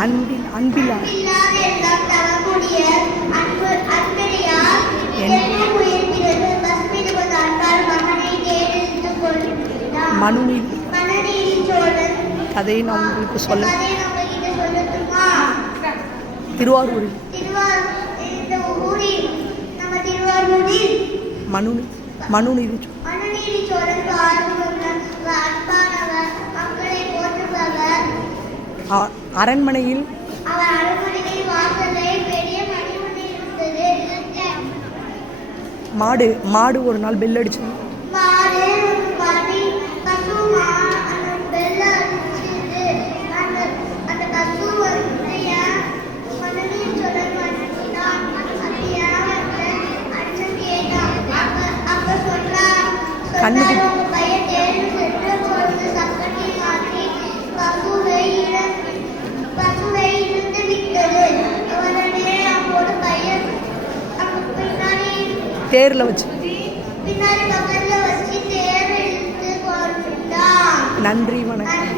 அன்பில் மனுநீதி கதையை நான் உங்களுக்கு சொல்ல திருவாரூரில் மனுநீதி அரண்மனையில் மாடு ஒரு நாள் பெல் அடிச்சது. கண்ணுக்குட்டி தேர்ல வச்சு நன்றி வணக்கம்.